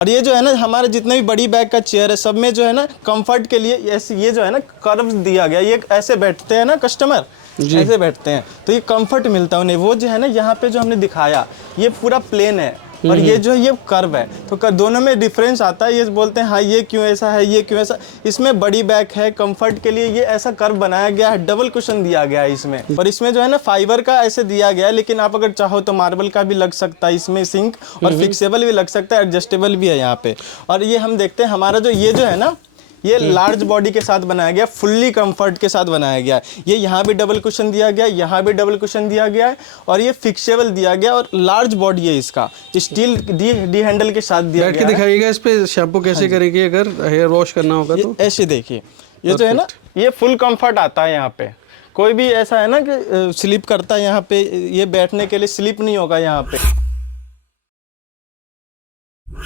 और ये जो है ना हमारे जितने भी बड़ी बैग का चेयर है सब में जो है ना कंफर्ट के लिए ऐसे ये जो है ना कर्व दिया गया, ये ऐसे बैठते हैं ना कस्टमर, ऐसे बैठते हैं तो ये कंफर्ट मिलता है उन्हें। वो जो है ना यहाँ पे जो हमने दिखाया ये पूरा प्लेन है और ये जो है ये कर्व है, तो दोनों में डिफरेंस आता है। ये बोलते हैं हाँ ये क्यों ऐसा है, ये क्यों ऐसा। इसमें बड़ी बैग है, कंफर्ट के लिए ये ऐसा कर्व बनाया गया है, डबल कुशन दिया गया है इसमें। और इसमें जो है ना फाइबर का ऐसे दिया गया है, लेकिन आप अगर चाहो तो मार्बल का भी लग सकता है इसमें सिंक, और फिक्सेबल भी लग सकता है, एडजस्टेबल भी है यहाँ पे। और ये हम देखते हैं हमारा जो ये जो है ना ये लार्ज बॉडी के साथ बनाया गया, फुल्ली कंफर्ट के साथ बनाया गया है। ये यहाँ भी डबल कुशन दिया गया है, यहाँ भी डबल कुशन दिया गया है, और ये फिक्सेबल दिया गया और लार्ज बॉडी है इसका, स्टील डी हैंडल के साथ दिया गया है। दिखाइएगा इस पे शैम्पू कैसे करेंगे अगर हेयर वॉश करना होगा तो। ऐसे देखिए ये जो है ना ये फुल कंफर्ट आता है यहाँ पे। कोई भी ऐसा है ना कि स्लिप करता है यहाँ पे, ये बैठने के लिए स्लिप नहीं होगा यहाँ पे।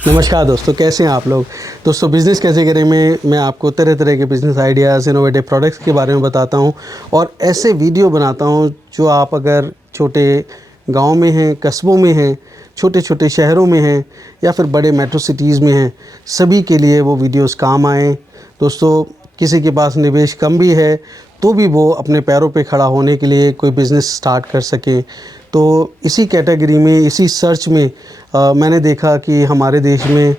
नमस्कार दोस्तों, कैसे हैं आप लोग। दोस्तों बिज़नेस कैसे करें में मैं आपको तरह तरह के बिज़नेस आइडियाज़, इनोवेटिव प्रोडक्ट्स के बारे में बताता हूं और ऐसे वीडियो बनाता हूं जो आप अगर छोटे गांव में हैं, कस्बों में हैं, छोटे छोटे शहरों में हैं या फिर बड़े मेट्रो सिटीज़ में हैं, सभी के लिए वो वीडियोस काम आएँ। दोस्तों किसी के पास निवेश कम भी है तो भी वो अपने पैरों पे खड़ा होने के लिए कोई बिज़नेस स्टार्ट कर सके। तो इसी कैटेगरी में, इसी सर्च में मैंने देखा कि हमारे देश में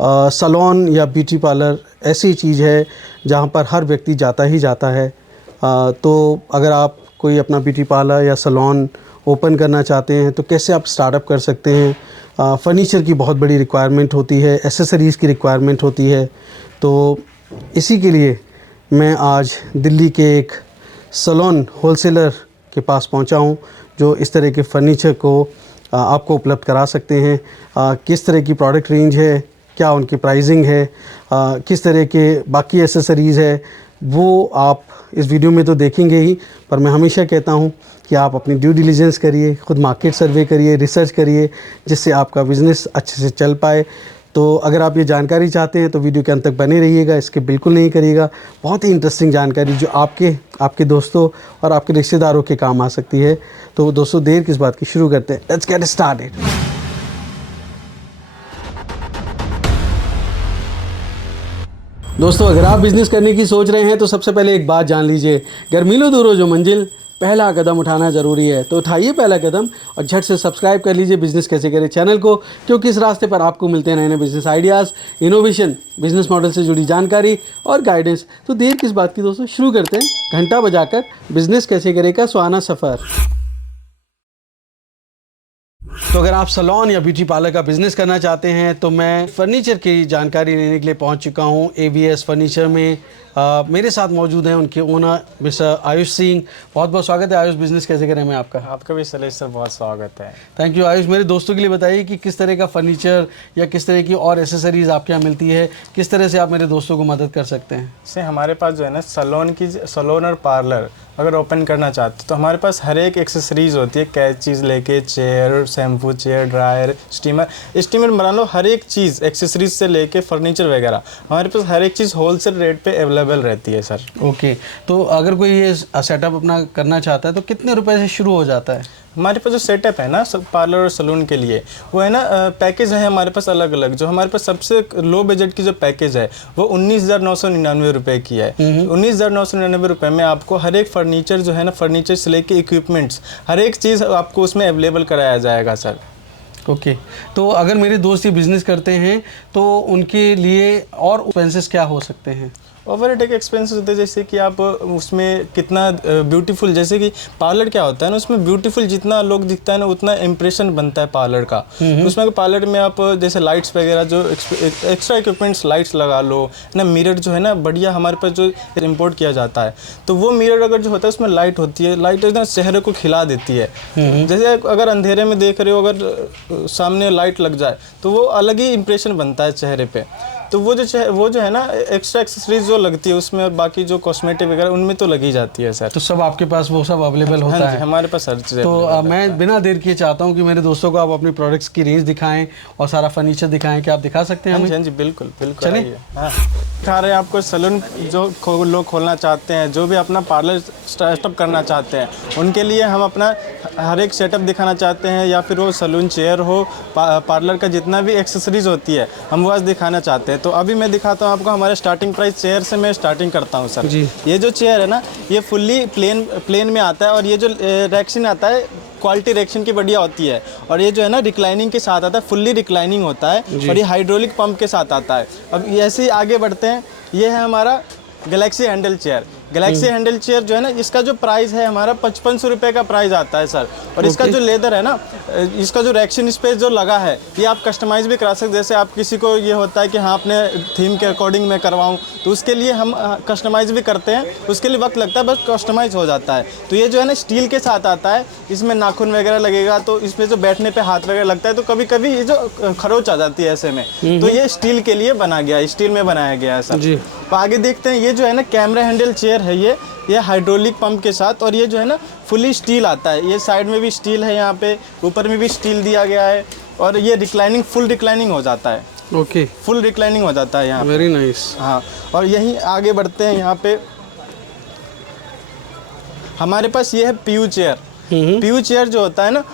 सैलून या ब्यूटी पार्लर ऐसी चीज़ है जहाँ पर हर व्यक्ति जाता ही जाता है। तो अगर आप कोई अपना ब्यूटी पार्लर या सैलून ओपन करना चाहते हैं तो कैसे आप स्टार्टअप कर सकते हैं। फ़र्नीचर की बहुत बड़ी रिक्वायरमेंट होती है, एसेसरीज़ की रिक्वायरमेंट होती है। तो इसी के लिए मैं आज दिल्ली के एक सैलून होलसेलर के पास पहुंचा हूं जो इस तरह के फ़र्नीचर को आपको उपलब्ध करा सकते हैं। किस तरह की प्रोडक्ट रेंज है, क्या उनकी प्राइसिंग है, किस तरह के बाकी एसेसरीज़ है, वो आप इस वीडियो में तो देखेंगे ही। पर मैं हमेशा कहता हूं कि आप अपनी ड्यू डिलिजेंस करिए, ख़ुद मार्केट सर्वे करिए, रिसर्च करिए, जिससे आपका बिज़नेस अच्छे से चल पाए। तो अगर आप ये जानकारी चाहते हैं तो वीडियो के अंत तक बने रहिएगा, इसके बिल्कुल नहीं करिएगा। बहुत ही इंटरेस्टिंग जानकारी जो आपके दोस्तों और आपके रिश्तेदारों के काम आ सकती है। तो दोस्तों देर किस बात की, शुरू करते हैं। Let's get started. दोस्तों अगर आप बिज़नेस करने की सोच रहे हैं तो सबसे पहले एक बात जान लीजिए, घर मिलो दूर हो जो मंजिल, पहला कदम उठाना ज़रूरी है। तो उठाइए पहला कदम और झट से सब्सक्राइब कर लीजिए बिज़नेस कैसे करें चैनल को, क्योंकि इस रास्ते पर आपको मिलते हैं नए नए business ideas, innovation, business model से जुड़ी जानकारी और गाइडेंस। तो देर किस बात की दोस्तों, शुरू करते हैं घंटा बजाकर बिज़नेस कैसे करें का सुहाना सफ़र। तो अगर आप सैलून या ब्यूटी पार्लर का बिज़नेस करना चाहते हैं तो मैं फ़र्नीचर की जानकारी लेने के लिए पहुंच चुका हूं AVS फर्नीचर में। मेरे साथ मौजूद हैं उनके ओनर मिस्टर आयुष सिंह। बहुत बहुत स्वागत है आयुष, बिज़नेस कैसे करें मैं आपका। आपका भी सलेश सर बहुत स्वागत है। Thank you Ayush. मेरे दोस्तों के लिए बताइए कि किस तरह का फ़र्नीचर या किस तरह की और एसेसरीज़ आपके यहाँ मिलती है, किस तरह से आप मेरे दोस्तों को मदद कर सकते हैं। से हमारे पास जो है ना सैलून और पार्लर अगर ओपन करना चाहते तो हमारे पास हर एक एक्सेसरीज़ होती है, कैचीज़ लेके chair, shampoo, chair, dryer, steamer बना लो, हर एक चीज़ एक्सेसरीज से लेके फर्नीचर वगैरह हमारे पास हर एक चीज़ होलसेल रेट पे अवेलेबल रहती है सर। ओके, तो अगर कोई ये सेटअप अपना करना चाहता है तो कितने रुपए से शुरू हो जाता है। हमारे पास जो सेटअप है ना सब पार्लर और सैलून के लिए वो है ना पैकेज है हमारे पास अलग अलग। जो हमारे पास सबसे लो बजट की जो पैकेज है वो 19,999 रुपये की है। 19,999 रुपये में आपको हर एक फर्नीचर जो है ना, फर्नीचर से लेके इक्विपमेंट्स हर एक चीज़ आपको उसमें अवेलेबल कराया जाएगा सर। ओके, तो अगर मेरे दोस्त ये बिज़नेस करते हैं तो उनके लिए और एक्सपेंसेस क्या हो सकते हैं। ओवरहेड एक्सपेंसेस होते हैं जैसे कि आप उसमें कितना ब्यूटीफुल, जैसे कि पार्लर क्या होता है ना, उसमें ब्यूटीफुल जितना लोग दिखता है ना उतना इंप्रेशन बनता है पार्लर का। उसमें पार्लर में आप जैसे लाइट्स वगैरह जो एक्स्ट्रा इक्विपमेंट्स लाइट्स लगा लो ना, मिरर जो है ना बढ़िया हमारे पास जो इम्पोर्ट किया जाता है तो वो मिरर अगर जो होता है उसमें लाइट होती है, लाइट एकदम चेहरे को खिला देती है। जैसे अगर अंधेरे में देख रहे हो, अगर सामने लाइट लग जाए तो वो अलग ही इंप्रेशन बनता है चेहरे पे। तो वो जो है ना एक्स्ट्रा एक्सेसरीज जो लगती है उसमें, और बाकी जो कॉस्मेटिक वगैरह उनमें तो लगी जाती है सर। तो सब आपके पास वो सब अवेलेबल होता है? हमारे पास हर चीज़। तो मैं बिना देर किए चाहता हूँ कि मेरे दोस्तों को आप अपनी प्रोडक्ट्स की रेंज दिखाएं और सारा फर्नीचर दिखाएं। क्या आप दिखा सकते हैं हमें? हाँ जी बिल्कुल बिल्कुल। चलिए दिखा रहे हैं आपको। सैलून जो लोग खोलना चाहते हैं, जो भी अपना पार्लर स्टार्टअप करना चाहते हैं, उनके लिए हम अपना हर एक सेटअप दिखाना चाहते हैं, या फिर वो सैलून चेयर हो, पार्लर का जितना भी एक्सेसरीज होती है हम वो आज दिखाना चाहते हैं। तो अभी मैं दिखाता हूँ आपको हमारे स्टार्टिंग प्राइस चेयर से मैं स्टार्टिंग करता हूँ सर जी। ये जो चेयर है ना, ये फुल्ली प्लेन में आता है, और ये जो रेक्सिन आता है क्वालिटी रेक्सिन की बढ़िया होती है, और ये जो है ना रिक्लाइनिंग के साथ आता है, फुल्ली रिक्लाइनिंग होता है, और ये हाइड्रोलिक पंप के साथ आता है। अब ऐसे ही आगे बढ़ते हैं। ये है हमारा Galaxy handle chair. Galaxy handle chair जो है ना, इसका जो प्राइस है हमारा 5500 रुपये का प्राइस आता है सर। और इसका जो लेदर है ना, इसका जो रेक्सिन स्पेस जो लगा है, ये आप कस्टमाइज़ भी करा सकते। जैसे आप किसी को ये होता है कि हाँ अपने थीम के अकॉर्डिंग मैं करवाऊँ, तो उसके लिए हम कस्टमाइज़ भी करते हैं। उसके लिए वक्त लगता है, बस कस्टमाइज़ हो जाता है। तो ये जो है ना स्टील के साथ आता है, इसमें नाखून वगैरह लगेगा, तो इसमें जो बैठने पर हाथ वगैरह लगता है तो कभी कभी ये जो खरोच आ जाती है ऐसे में, तो ये स्टील के लिए बना गया है, स्टील में बनाया गया है सर जी। तो आगे देखते हैं। ये जो है ना कैमरा हैंडल चेयर है, ये हाइड्रोलिक पंप के साथ, और ये जो है ना फुली स्टील आता है। ये साइड में भी स्टील है, यहाँ पे ऊपर में भी स्टील दिया गया है, और ये रिक्लाइनिंग फुल रिक्लाइनिंग हो जाता है। ओके, फुल रिक्लाइनिंग हो जाता है यहाँ। Very nice. हाँ, और यहीं आगे बढ़ते हैं। यहाँ पे हमारे पास ये है पीयू चेयर। पीयू चेयर जो होता है ना,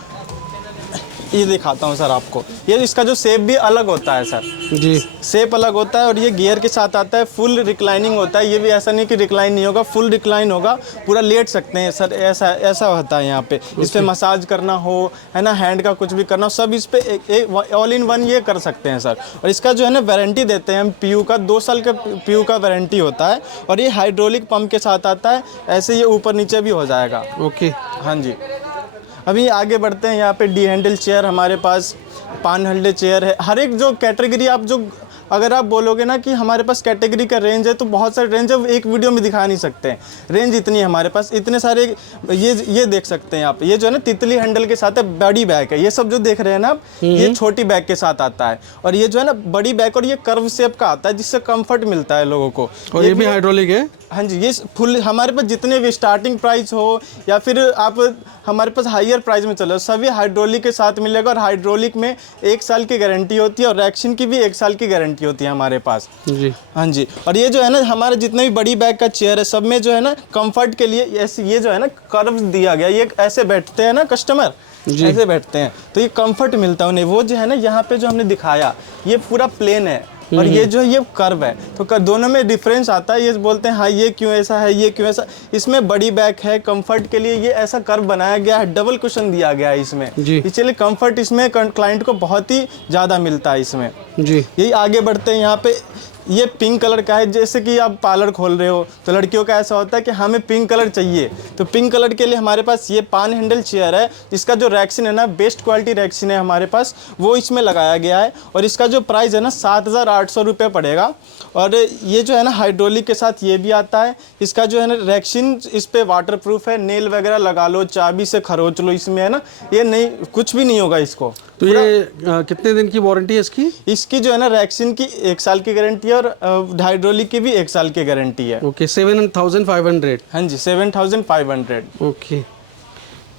ये दिखाता हूँ सर आपको। ये इसका जो शेप भी अलग होता है सर जी, शेप अलग होता है, और ये गियर के साथ आता है, फुल रिक्लाइनिंग होता है। ये भी ऐसा नहीं कि रिक्लाइन नहीं होगा, फुल रिक्लाइन होगा, पूरा लेट सकते हैं सर, ऐसा होता है यहाँ पे। इस पर मसाज करना हो, है ना, हैंड का कुछ भी करना हो, सब इस पर ऑल इन वन ये कर सकते हैं सर। और इसका जो है ना वारंटी देते हैं हम पीयू का, 2 साल का पीयू का वारंटी होता है, और ये हाइड्रोलिक पंप के साथ आता है। ऐसे ये ऊपर नीचे भी हो जाएगा। ओके, हाँ जी। अभी आगे बढ़ते हैं। यहाँ पे डी हैंडल चेयर हमारे पास, पान हैंडल चेयर है। हर एक जो कैटेगरी आप जो अगर आप बोलोगे ना कि हमारे पास कैटेगरी का रेंज है, तो बहुत सारे रेंज है, एक वीडियो में दिखा नहीं सकते हैं। रेंज इतनी है हमारे पास, इतने सारे। ये देख सकते हैं आप, ये जो है ना तितली हैंडल के साथ है, बड़ी बैग है। ये सब जो देख रहे हैं ना आप, ये छोटी बैग के साथ आता है, और ये जो है ना बड़ी बैग, और ये कर्व शेप का आता है, जिससे कंफर्ट मिलता है लोगों को। और ये भी हाइड्रोलिक है। हाँ जी, ये फुल हमारे पास जितने भी स्टार्टिंग प्राइस हो, या फिर आप हमारे पास हायर प्राइस में चलो, सभी हाइड्रोलिक के साथ मिलेगा। और हाइड्रोलिक में 1 साल की गारंटी होती है, और रेक्सिन की भी 1 साल की गारंटी होती है हमारे पास जी। हाँ जी। और ये जो है ना हमारे जितने भी बड़ी बैग का चेयर है, सब में जो है ना कंफर्ट के लिए ऐसे ये जो है ना कर्व दिया गया। ये ऐसे बैठते हैं ना कस्टमर, ऐसे बैठते हैं, तो ये कंफर्ट मिलता है उन्हें। वो जो है ना यहाँ पे जो हमने दिखाया, ये पूरा प्लेन है, और ये जो है ये कर्व है, तो दोनों में डिफरेंस आता है। ये बोलते हैं हाँ ये क्यों ऐसा है, ये क्यों ऐसा। इसमें बड़ी बैक है, कंफर्ट के लिए ये ऐसा कर्व बनाया गया है, डबल कुशन दिया गया है इसमें, इसलिए कंफर्ट इसमें क्लाइंट को बहुत ही ज़्यादा मिलता है इसमें जी। यही आगे बढ़ते हैं। यहाँ पे ये पिंक कलर का है। जैसे कि आप पार्लर खोल रहे हो, तो लड़कियों का ऐसा होता है कि हमें पिंक कलर चाहिए, तो पिंक कलर के लिए हमारे पास ये पान हैंडल चेयर है। इसका जो रेक्सिन है ना, बेस्ट क्वालिटी रेक्सिन है हमारे पास, वो इसमें लगाया गया है, और इसका जो प्राइस है ना 7800 रुपये पड़ेगा। और ये जो है ना हाइड्रोलिक के साथ ये भी आता है। इसका जो है ना रेक्सिन इस पर वाटर प्रूफ है, नेल वगैरह लगा लो, चाबी से खरोच लो, इसमें है ना ये नहीं, कुछ भी नहीं होगा इसको। तो ये कितने दिन की वारंटी है इसकी? इसकी जो है ना रेक्सिन की 1 साल की गारंटी है, और हाइड्रोलिक की भी 1 साल की गारंटी है। ओके, 7500। हाँ जी, 7500। Okay,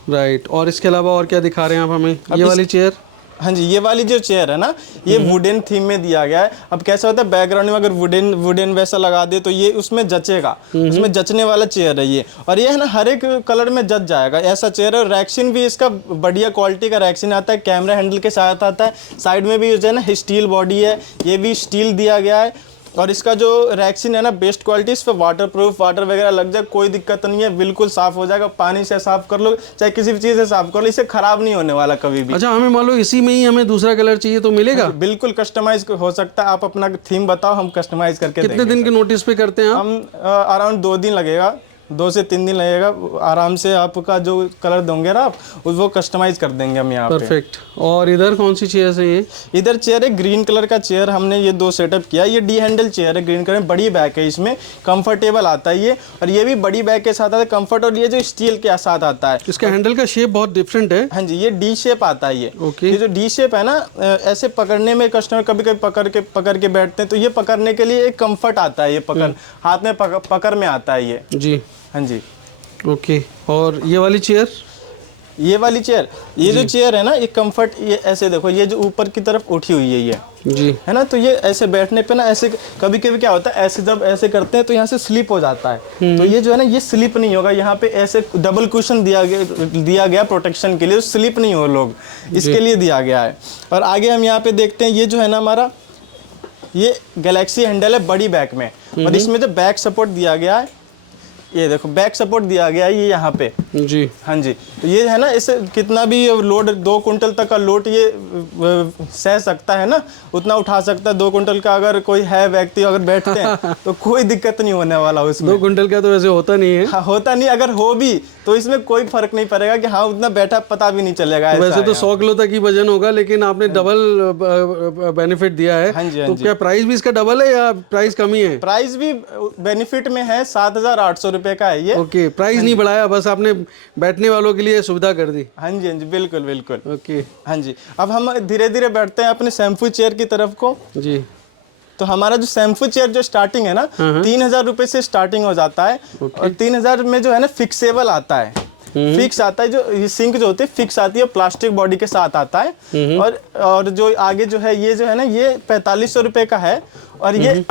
right. और इसके अलावा और क्या दिखा रहे हैं आप हमें? ये वाली चेयर? हाँ जी, ये वाली जो चेयर है ना, ये वुडन थीम में दिया गया है। अब कैसा होता है, बैकग्राउंड में अगर वुडन वैसा लगा दे तो ये उसमें जचेगा, उसमें जचने वाला चेयर है ये। और ये है ना हर एक कलर में जच जाएगा, ऐसा चेयर है। रेक्सिन भी इसका बढ़िया क्वालिटी का रेक्सिन आता है, कैमरा हैंडल के साथ आता है। साइड में भी जो है ना स्टील बॉडी है, ये भी स्टील दिया गया है। और इसका जो रेक्सिन है ना बेस्ट क्वालिटी, इस पर वाटर प्रूफ, वाटर वगैरह लग जाए कोई दिक्कत नहीं है, बिल्कुल साफ़ हो जाएगा। पानी से साफ़ कर लो, चाहे किसी भी चीज़ से साफ़ कर लो, इससे ख़राब नहीं होने वाला कभी भी। अच्छा, हमें मान लो इसी में ही हमें दूसरा कलर चाहिए तो मिलेगा? बिल्कुल कस्टमाइज हो सकता है। आप अपना थीम बताओ, हम कस्टमाइज करके कितने दिन के नोटिस पे करते हैं आप? हम अराउंड 2 दिन लगेगा। 2 से 3 दिन लगेगा, आराम से आपका जो कलर दोगे ना आप वो कस्टमाइज कर देंगे हम यहाँ पे। परफेक्ट। और इधर कौन सी चेयर है ये? इधर चेयर है ग्रीन कलर का चेयर, हमने ये 2 सेटअप किया। ये डी हैंडल चेयर है ग्रीन कलर में, बड़ी बैक है, इसमें कंफर्टेबल आता है ये, और ये भी बड़ी बैक के साथ आता है कंफर्ट, और ये जो स्टील के साथ आता है। इसका हैंडल का शेप बहुत डिफरेंट है। हाँ जी, ये डी शेप आता है ये। ओके। ये जो डी शेप है ना, ऐसे पकड़ने में कस्टमर कभी कभी पकड़ के बैठते हैं, तो ये पकड़ने के लिए एक कंफर्ट आता है, ये पकड़ हाथ में पकड़ में आता है ये जी। हाँ जी। ओके। और ये वाली चेयर? ये वाली चेयर, ये जो चेयर है ना, ये कंफर्ट, ये ऐसे देखो, ये जो ऊपर की तरफ उठी हुई है ये, जी, है ना, तो ये ऐसे बैठने पे ना, ऐसे कभी कभी क्या होता है, ऐसे जब ऐसे करते हैं तो यहाँ से स्लिप हो जाता है, तो ये जो है ना, ये स्लिप नहीं होगा। यहाँ पे ऐसे डबल कुशन दिया गया प्रोटेक्शन के लिए, स्लिप नहीं हो लोग, इसके लिए दिया गया है। और आगे हम यहाँ पे देखते हैं, ये जो है ना हमारा, ये गैलेक्सी हैंडल है बड़ी बैक में, और इसमें जो बैक सपोर्ट दिया गया है, ये देखो बैक सपोर्ट दिया गया है ये यहाँ पे जी। हाँ जी, तो ये है ना, इसे कितना भी लोड 2 कुंटल तक का लोड ये सह सकता है ना, उतना उठा सकता है। 2 कुंटल का अगर कोई है व्यक्ति अगर बैठते हैं तो कोई दिक्कत नहीं होने वाला उसमें। 2 कुंटल का तो वैसे होता नहीं है। हाँ, होता नहीं, अगर हो भी तो इसमें कोई फर्क नहीं पड़ेगा कि हाँ उतना बैठा, पता भी नहीं चलेगा। तो वैसे तो 100 किलो तक ही वजन होगा, लेकिन आपने डबल बेनिफिट दिया है। हाँ जी, हाँ तो जी। क्या प्राइस भी इसका डबल है या प्राइस कम ही है? प्राइस भी बेनिफिट में है, 7,800 रुपये का है ये। ओके, प्राइस नहीं बढ़ाया, बस आपने बैठने वालों के लिए सुविधा कर दी। हाँ जी, हाँ जी, बिल्कुल बिल्कुल। ओके। हाँ जी, अब हम धीरे धीरे बढ़ते हैं अपने शैम्पू चेयर की तरफ को। जी। तो हमारा जो शैम्पू चेयर जो स्टार्टिंग है ना, 3,000 रुपये से स्टार्टिंग हो जाता है, और 3,000 में जो है ना फिक्सेबल आता है, फिक्स आता है। जो ये सिंक जो होती है फिक्स आती है, प्लास्टिक बॉडी के साथ आता है। और जो आगे जो है ये जो है ना, ये 4,500 रुपये का है, और ये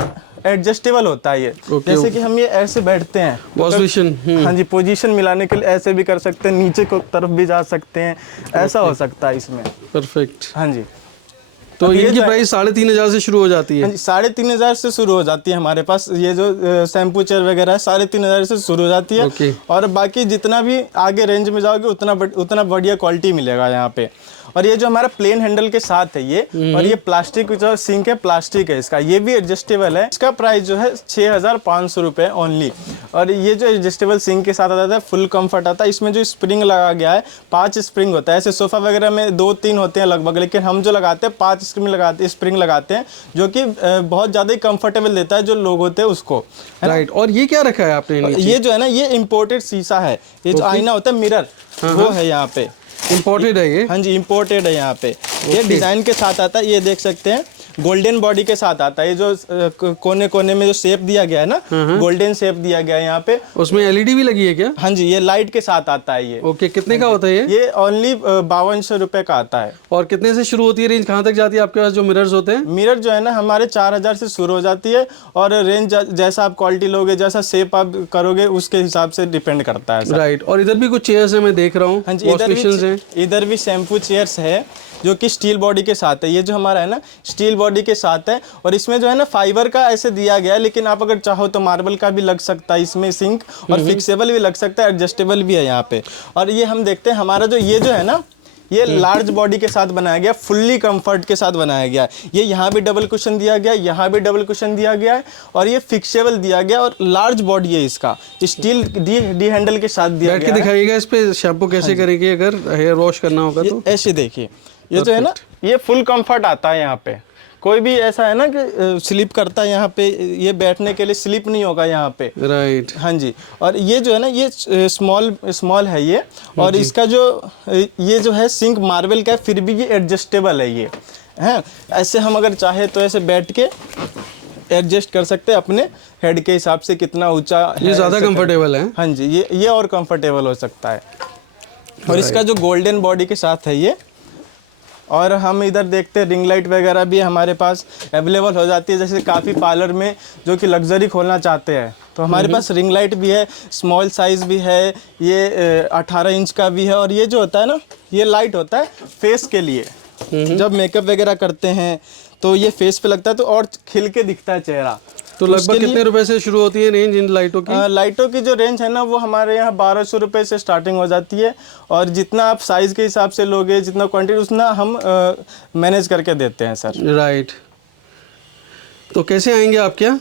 एडजस्टेबल होता है ये। जैसे कि हम ये ऐसे बैठते हैं, पोजीशन। हाँ जी, पोजीशन मिलाने के लिए ऐसे भी कर सकते हैं, नीचे को तरफ भी जा सकते हैं, ऐसा हो सकता है इसमें। परफेक्ट। हाँ जी, तो इनकी प्राइस 3,500 से शुरू हो जाती है? हाँ जी, 3,500 से शुरू हो जाती है हमारे पास। ये जो शैम्पू चेयर वगैरह है 3,500 से शुरू हो जाती है। ओके। और बाकी जितना भी आगे रेंज में जाओगे उतना बढ़िया क्वालिटी मिलेगा यहाँ पे। और ये जो हमारा प्लेन हैंडल के साथ है ये, और ये प्लास्टिक जो सिंक है, प्लास्टिक है इसका, ये भी एडजस्टेबल है। इसका प्राइस जो है 6,500 रुपये ओनली। और ये जो एडजस्टेबल सिंक के साथ आता है, फुल कंफर्ट आता है। इसमें जो स्प्रिंग लगा गया है, 5 स्प्रिंग होता है। ऐसे सोफा वगैरह में 2-3 होते हैं लगभग, लेकिन हम जो लगाते हैं 5 स्प्रिंग लगाते हैं, जो कि बहुत ज़्यादा ही कंफर्टेबल देता है जो लोग होते हैं उसको। राइट। और ये क्या रखा है आपने नीचे? ये जो है ना, ये इम्पोर्टेड शीशा है। ये जो आईना होता है मिरर, वो है यहाँ पे, इम्पोर्टेड है ये? हाँ जी, इम्पोर्टेड है यहाँ पे। ये डिज़ाइन के साथ आता है, ये देख सकते हैं, गोल्डन बॉडी के साथ आता है। ये जो कोने कोने में जो शेप दिया गया है ना, गोल्डन शेप दिया गया है यहाँ पे। उसमें एलईडी भी लगी है क्या? हाँ जी, ये लाइट के साथ आता है ये। ओके, कितने का होता है ये? ये ओनली 5,200 रुपये का आता है। और कितने से शुरू होती है रेंज, कहाँ तक जाती है आपके पास जो मिरर्स होते हैं? मिरर जो है ना हमारे 4,000 से शुरू हो जाती है, और रेंज जैसा आप क्वालिटी लोगे, जैसा शेप आप करोगे, उसके हिसाब से डिपेंड करता है। राइट। और इधर भी कुछ चेयर्स है, मैं देख रहा हूँ। हाँ जी, इधर भी शैम्पू चेयर्स है जो कि स्टील बॉडी के साथ है। ये जो हमारा है ना, स्टील बॉडी के साथ है, और इसमें जो है ना फाइबर का ऐसे दिया गया है, लेकिन आप अगर चाहो तो मार्बल का भी लग सकता है इसमें सिंक, और फिक्सेबल भी लग सकता है, एडजस्टेबल भी है यहाँ पे। और ये हम देखते हैं हमारा जो ये जो है ना, ये लार्ज बॉडी के साथ बनाया गया, फुल्ली कंफर्ट के साथ बनाया गया है। ये यहाँ भी डबल कुशन दिया गया है, यहाँ भी डबल कुशन दिया गया है, और ये फिक्सेबल दिया गया, और लार्ज बॉडी है इसका, स्टील डी हैंडल के साथ दिया गया है। दिखाइएगा इस पे शैम्पू कैसे करेंगे अगर हेयर वॉश करना होगा तो? ऐसे देखिए, ये जो है ना, ये फुल कंफर्ट आता है यहाँ पे। कोई भी ऐसा है ना कि स्लिप करता है यहाँ पे, ये बैठने के लिए स्लिप नहीं होगा यहाँ पे। राइट। हाँ जी। और ये जो है ना, ये स्मॉल है ये, और इसका जो ये जो है सिंक मार्बल का है, फिर भी ये एडजस्टेबल है ये है। ऐसे हम अगर चाहे तो ऐसे बैठ के एडजस्ट कर सकते हैं अपने हेड के हिसाब से, कितना ऊंचा है, ये ज़्यादा कंफर्टेबल है। हाँ जी, ये और कंफर्टेबल हो सकता है। और इसका जो गोल्डन बॉडी के साथ है ये। और हम इधर देखते हैं रिंग लाइट वगैरह भी हमारे पास अवेलेबल हो जाती है। जैसे काफ़ी पार्लर में जो कि लग्जरी खोलना चाहते हैं, तो हमारे पास रिंग लाइट भी है, स्मॉल साइज़ भी है, ये 18 इंच का भी है। और ये जो होता है ना, ये लाइट होता है फेस के लिए, जब मेकअप वगैरह करते हैं तो ये फेस पे लगता है, तो और खिल के दिखता है चेहरा। तो लगभग कितने रुपए से शुरू होती है रेंज इन लाइटों की? लाइटों की जो रेंज है ना, वो हमारे यहाँ 1,200 रुपये से स्टार्टिंग हो जाती है। और जितना आप साइज़ के हिसाब से लोगे, जितना क्वांटिटी, उतना हम मैनेज करके देते हैं सर। राइट। तो कैसे आएंगे आप क्या?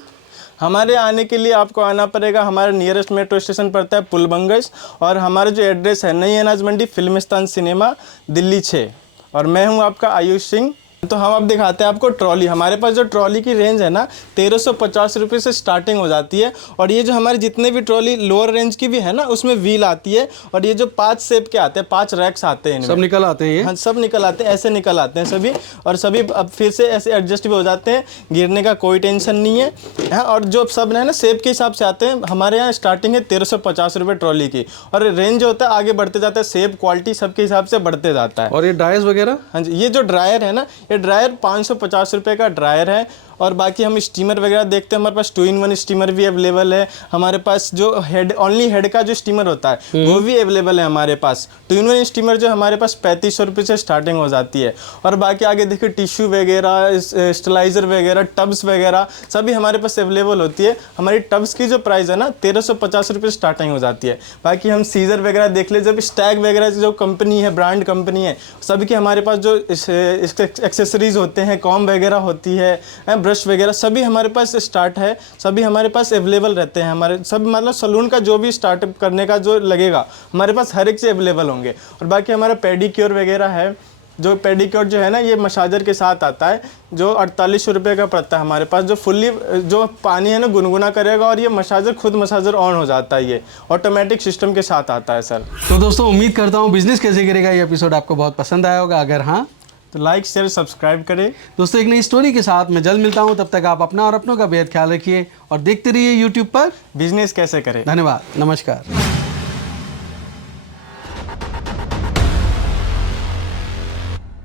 हमारे आने के लिए आपको आना पड़ेगा, हमारा नियरेस्ट मेट्रो स्टेशन पड़ता है पुलबंगस, और हमारा जो एड्रेस है नई अनाज मंडी, फिल्मिस्तान सिनेमा, दिल्ली 6। और मैं हूँ आपका आयुष सिंह। तो हम अब दिखाते हैं आपको ट्रॉली। हमारे पास जो ट्रॉली की रेंज है ना 1350 रुपये से स्टार्टिंग हो जाती है। और ये जो हमारे जितने भी ट्रॉली लोअर रेंज की भी है ना उसमें व्हील आती है, और ये जो 5 शेप के आते हैं, 5 रैक्स आते हैं, सब निकल आते हैं ये? हाँ सब निकल आते हैं, ऐसे निकल आते हैं सभी। और सभी अब फिर से ऐसे एडजस्ट भी हो जाते हैं, गिरने का कोई टेंशन नहीं है। हाँ, और जो सब है ना शेप के हिसाब से आते हैं। हमारे यहाँ स्टार्टिंग है 1350 रुपये ट्रॉली की, और रेंज होता है आगे बढ़ते जाता है, शेप क्वालिटी सबके हिसाब से बढ़ते जाता है। और ये ड्रायर्स वगैरह? हाँ जी, ये जो ड्रायर है ना, ये ड्रायर 550 रुपये का ड्रायर है। और बाकी हम स्टीमर वगैरह देखते हैं, हमारे पास 2-in-1 स्टीमर भी अवेलेबल है। हमारे पास जो हेड ओनली हेड का जो स्टीमर होता है वो भी अवेलेबल है हमारे पास। 2-in-1 स्टीमर जो हमारे पास 3500 रुपये से स्टार्टिंग हो जाती है। और बाकी आगे देखिए टिश्यू वगैरह, स्टेलाइजर वगैरह, टब्स वगैरह सभी हमारे पास अवेलेबल होती है। हमारी टब्स की जो प्राइस है ना 1350 रुपये स्टार्टिंग हो जाती है। बाकी हम सीजर वगैरह देख ले, जब स्टैग वगैरह जो कंपनी है, ब्रांड कंपनी है, सभी के हमारे पास जो एक्सेसरीज होते हैं, कॉम वगैरह होती है, ब्रश वगैरह सभी हमारे पास स्टार्ट है, सभी हमारे पास अवेलेबल रहते हैं। हमारे सब मतलब सलून का जो भी स्टार्टअप करने का जो लगेगा हमारे पास हर एक चीज़ अवेलेबल होंगे। और बाकी हमारा पेडिक्योर वगैरह है, जो पेडिक्योर जो है ना ये मसाजर के साथ आता है, जो 4800 रुपये का पड़ता है हमारे पास। जो फुल्ली जो पानी है ना गुनगुना करेगा, और ये मसाजर खुद मसाजर ऑन हो जाता है, ये ऑटोमेटिक सिस्टम के साथ आता है सर। तो दोस्तों उम्मीद करता हूँ बिजनेस कैसे करेगा ये एपिसोड आपको बहुत पसंद आया होगा। अगर हाँ तो लाइक शेयर सब्सक्राइब करें। दोस्तों एक नई स्टोरी के साथ मैं जल्द मिलता हूँ, तब तक आप अपना और अपनों का बेहद ख्याल रखिए और देखते रहिए यूट्यूब पर बिजनेस कैसे करें। धन्यवाद, नमस्कार।